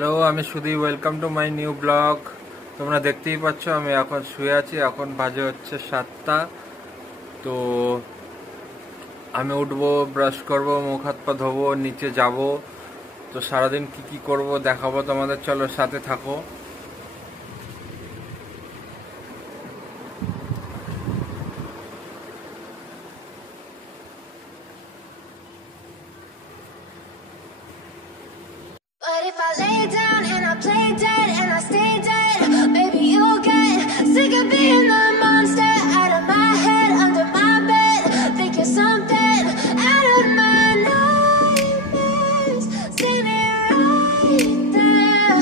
Hello, আমি Sudip. Welcome to my new blog. তোমরা দেখতেই পাচ্ছ আমি এখন শুয়ে আছি। এখন বাজে হচ্ছে 7টা। তো আমি উঠবো, ব্রাশ করব, মুখ হাত পা ধোবো, নিচে যাব। তো সারাদিন কি কি করব দেখাবো তোমাদের, চলো সাথে থাকো। But if I lay down and I play dead and I stay dead, baby, you'll get sick of being the monster out of my head, under my bed, thinking something out of my nightmares, standing right there.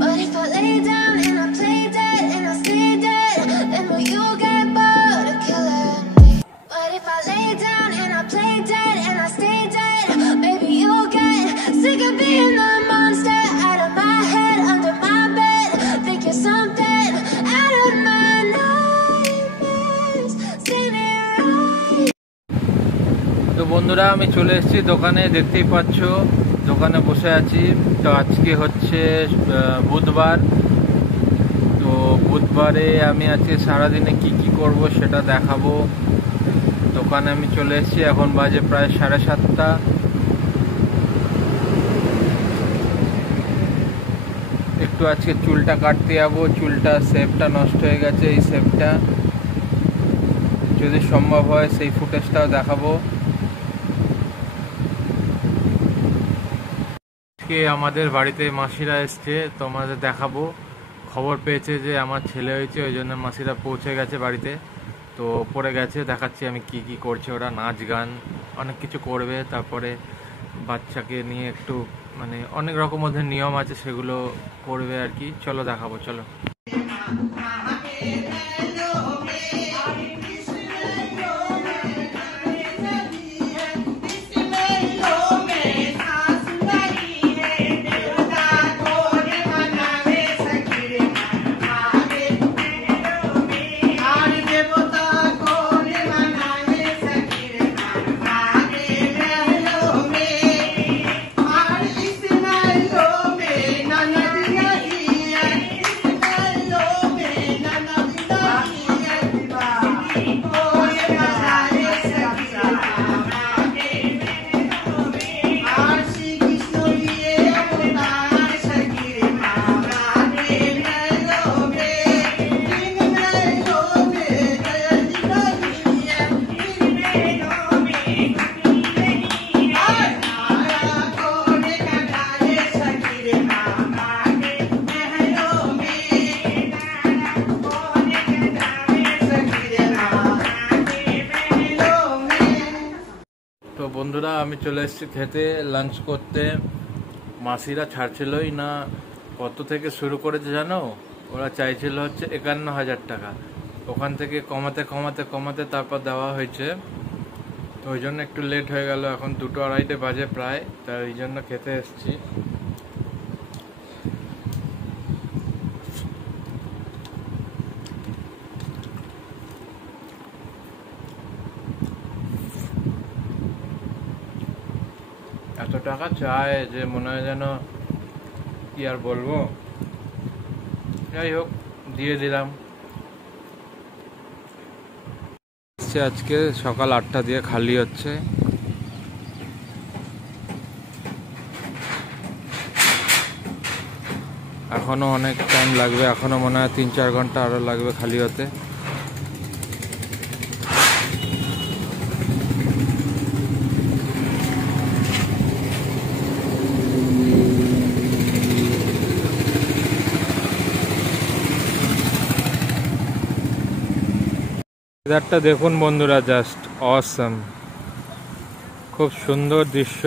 But if I lay down and I play dead and I stay dead, then will you get bored of killing me? But if I lay down and I play dead and I stay dead, baby, you'll get sick of being the monster out of my head, under my bed, thinking something out of my nightmares, standing right. তো বন্ধুরা, আমি চলে এসেছি দোকানে, দেখতেই পাচ্ছ দোকানে বসে আছি। তো আজকে হচ্ছে বুধবার। তো বুধবারে আমি আজকে সারাদিনে কি কি করব সেটা দেখাবো। দোকানে আমি চলে এসেছি, এখন বাজে প্রায় 7:30। একটু আজকে চুলটা কাটতে যাবো। চুলটা শেপটা নষ্ট হয়ে গেছে, এই শেপটা যদি সম্ভব হয় সেই ফুটেজটাও দেখাবো। আজকে আমাদের বাড়িতে মাসিরা এসছে, তোমাদের দেখাবো। খবর পেয়েছে যে আমার ছেলে হয়েছে, ওই জন্য মাসিরা পৌঁছে গেছে বাড়িতে। তো পড়ে গেছে, দেখাচ্ছি আমি কি কি করছে ওরা। নাচ গান অনেক কিছু করবে, তারপরে বাচ্চাকে নিয়ে একটু মানে অনেক রকম ওদের নিয়ম আছে, সেগুলো করবে আর কি। চলো দেখাবো, চলো। তো বন্ধুরা, আমি চলে এসেছি খেতে, লাঞ্চ করতে। মাসিরা ছাড়ছিলই না। কত থেকে শুরু করেছে জানো? ওরা চাইছিল হচ্ছে 51,000 টাকা। ওখান থেকে কমাতে কমাতে কমাতে তারপর দেওয়া হয়েছে। তো ওই জন্য একটু লেট হয়ে গেল, এখন 2-2:30 বাজে প্রায়, তাই এই জন্য খেতে এসেছি। এত টাকা চায় যে মনে হয় যেন কি আর বলবো। যাই হোক, দিয়ে দিলাম। আজকে সকাল 8টা দিয়ে খালি হচ্ছে। এখনো অনেক টাইম লাগবে, এখনো মনে হয় 3-4 ঘন্টা আরো লাগবে খালি হতে। ওয়েদারটা দেখুন বন্ধুরা, জাস্ট অসাম। খুব সুন্দর দৃশ্য।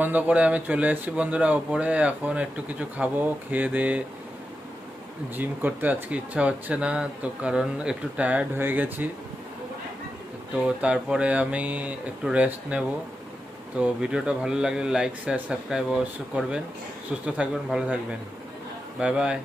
বন্ধ করে আমি চলে এসেছি বন্ধুরা ওপরে। এখন একটু কিছু খাবো, খেয়ে দিয়ে জিম করতে আজকে ইচ্ছা হচ্ছে না, তো কারণ একটু টায়ার্ড হয়ে গেছি। তো তারপরে আমি একটু রেস্ট নেব। তো ভিডিওটা ভালো লাগলে লাইক শেয়ার সাবস্ক্রাইব অবশ্যই করবেন। সুস্থ থাকবেন, ভালো থাকবেন। Bye bye.